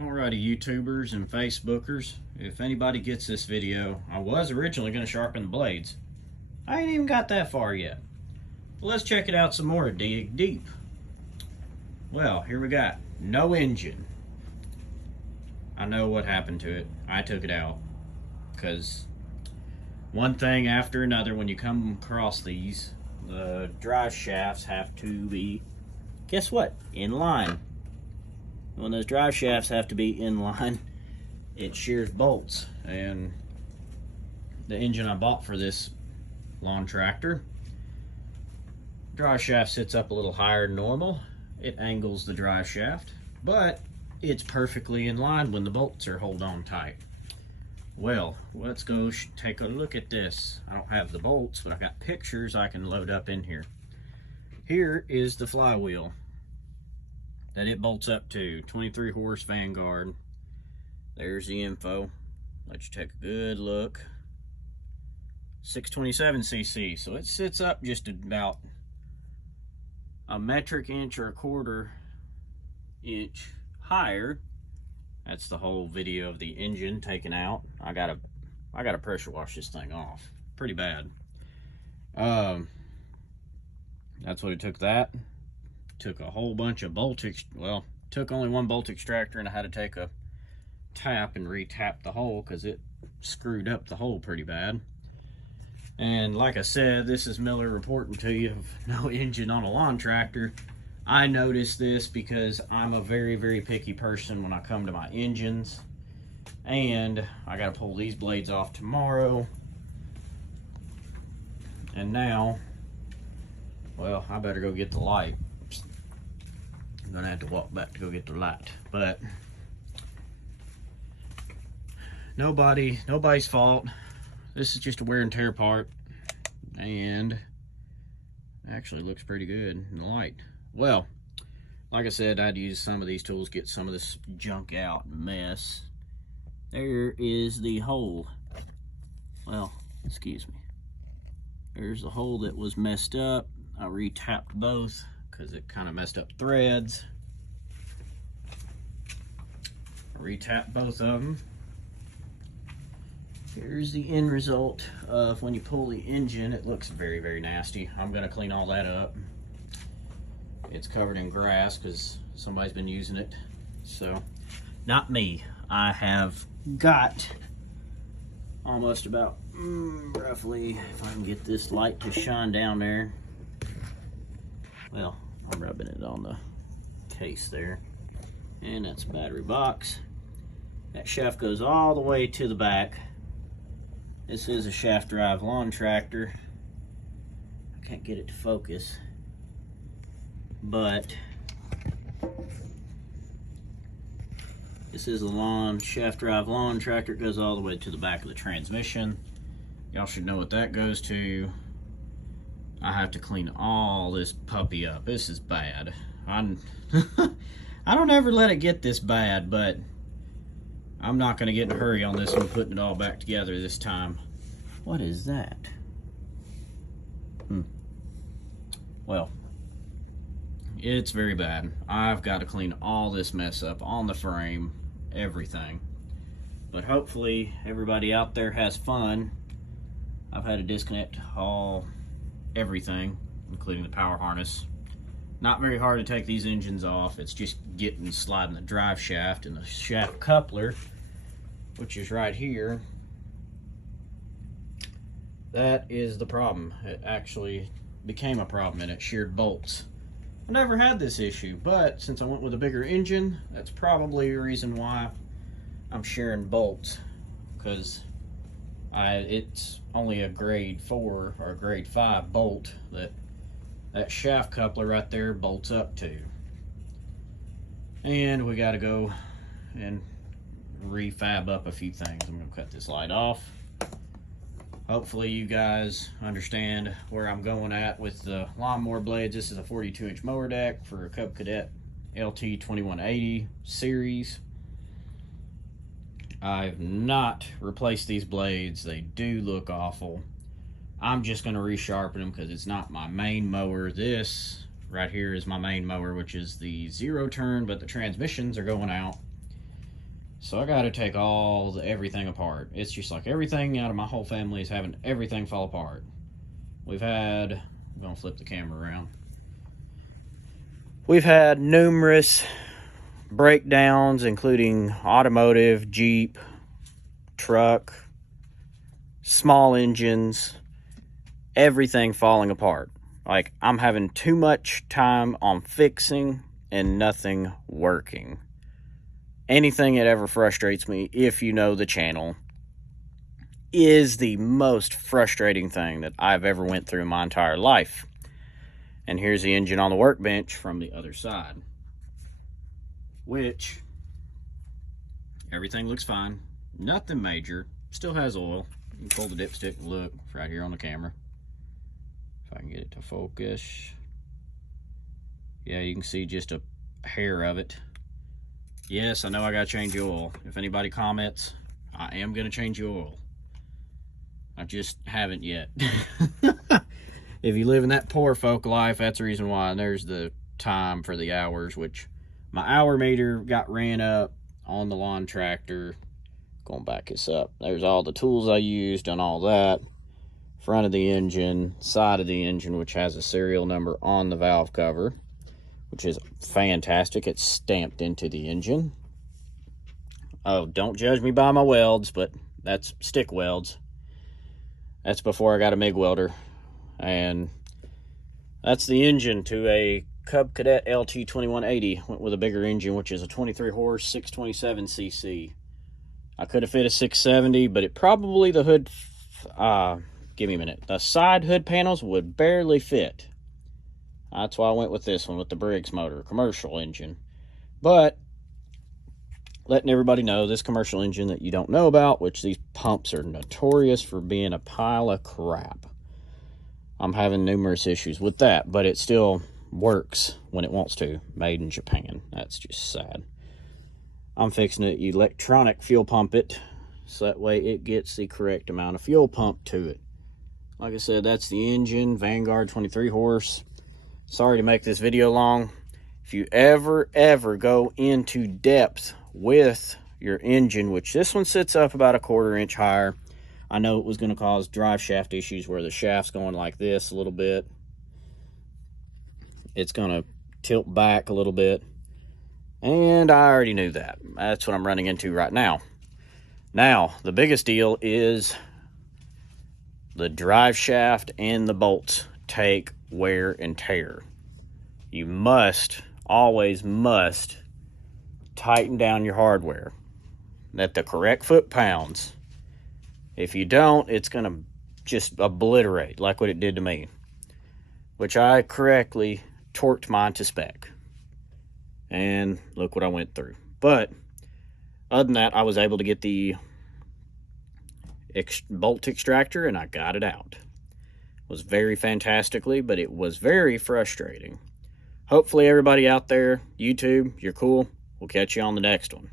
Alrighty, YouTubers and Facebookers, if anybody gets this video, I was originally going to sharpen the blades. I ain't even got that far yet. But let's check it out some more, dig deep. Well, here we got no engine. I know what happened to it. I took it out. Because one thing after another, when you come across these, the drive shafts have to be, guess what? In line. When those drive shafts have to be in line, it shears bolts. And the engine I bought for this lawn tractor, drive shaft sits up a little higher than normal. It angles the drive shaft, but it's perfectly in line when the bolts are held on tight. Well, let's go take a look at this. I don't have the bolts, but I got pictures I can load up in here. Here is the flywheel that it bolts up to, 23 horse Vanguard. There's the info. Let you take a good look. 627cc, so it sits up just about a metric inch or a quarter inch higher. That's the whole video of the engine taken out. I gotta pressure wash this thing off pretty bad. That's what it took. That took a whole bunch of took only one bolt extractor, and I had to take a tap and re-tap the hole because it screwed up the hole pretty bad. And like I said, this is Miller reporting to you of no engine on a lawn tractor. I noticed this because I'm a very, very picky person when I come to my engines. And I gotta pull these blades off tomorrow. And now, well, I better go get the light. I'm gonna have to walk back to go get the light. But nobody's fault. This is just a wear and tear part, and it actually looks pretty good in the light. Well, like I said, I'd use some of these tools, get some of this junk out, mess. There is the hole. Well, excuse me. There's the hole that was messed up. I re-tapped both because it kind of messed up threads. I re-tapped both of them. Here's the end result of when you pull the engine. It looks very, very nasty. I'm gonna clean all that up. It's covered in grass because somebody's been using it. So, not me. I have got almost about, roughly, if I can get this light to shine down there. Well, I'm rubbing it on the case there. And that's a battery box. That shaft goes all the way to the back. This is a shaft drive lawn tractor. I can't get it to focus, but this is a shaft drive lawn tractor. It goes all the way to the back of the transmission. Y'all should know what that goes to. I have to clean all this puppy up. This is bad. I don't ever let it get this bad, but I'm not going to get in a hurry on this one, putting it all back together this time. What is that? Well, it's very bad. I've got to clean all this mess up on the frame, everything. But hopefully everybody out there has fun. I've had to disconnect everything, including the power harness. Not very hard to take these engines off. It's just sliding the drive shaft and the shaft coupler, which is right here. That is the problem. It actually became a problem and it sheared bolts. I never had this issue, but since I went with a bigger engine, that's probably a reason why I'm shearing bolts, because it's only a grade 4 or a grade 5 bolt that shaft coupler right there bolts up to. And we got to go and refab up a few things. I'm going to cut this light off. Hopefully you guys understand where I'm going at with the lawnmower blades. This is a 42-inch mower deck for a Cub Cadet LT2180 series. I've not replaced these blades. They do look awful. I'm just going to resharpen them because it's not my main mower. This right here is my main mower, which is the 0 turn, but the transmissions are going out. So I got to take everything apart. It's just like everything out of my whole family is having everything fall apart. I'm going to flip the camera around. We've had numerous breakdowns, including automotive, Jeep, truck, small engines, everything falling apart. Like, I'm having too much time on fixing and nothing working. Anything that ever frustrates me, if you know the channel, is the most frustrating thing that I've ever went through in my entire life. And here's the engine on the workbench from the other side, which everything looks fine, nothing major, still has oil. You can pull the dipstick and look right here on the camera. If I can get it to focus. Yeah, you can see just a hair of it. Yes, I know I gotta change the oil. If anybody comments, I am gonna change the oil. I just haven't yet. If you live in that poor folk life, that's the reason why. And there's the time for the hours, which my hour meter got ran up on the lawn tractor. Going back this up. There's all the tools I used and all that. Front of the engine, side of the engine, which has a serial number on the valve cover, which is fantastic. It's stamped into the engine. Oh, don't judge me by my welds, but that's stick welds. That's before I got a MIG welder. And that's the engine to a Cadet LT2180. Went with a bigger engine, which is a 23 horse, 627cc. I could have fit a 670, but it probably, the hood, give me a minute. The side hood panels would barely fit. That's why I went with this one, with the Briggs motor, commercial engine. But letting everybody know, this commercial engine that you don't know about, which these pumps are notorious for being a pile of crap. I'm having numerous issues with that, but it still works when it wants to. Made in Japan. That's just sad. I'm fixing to electronic fuel pump it, so that way it gets the correct amount of fuel pumped to it. Like I said, that's the engine, Vanguard 23 horse. Sorry to make this video long. If you ever go into depth with your engine, which this one sits up about a 1/4 inch higher, I know it was going to cause drive shaft issues where the shaft's going like this a little bit. It's going to tilt back a little bit. And I already knew that. That's what I'm running into right now. Now, the biggest deal is the drive shaft and the bolts take wear and tear. You must, always must, tighten down your hardware at the correct foot-pounds. If you don't, it's going to just obliterate like what it did to me, which I correctly torqued mine to spec. And look what I went through. But other than that, I was able to get the bolt extractor and I got it out. It was very fantastically, but it was very frustrating. Hopefully everybody out there, YouTube, you're cool. We'll catch you on the next one.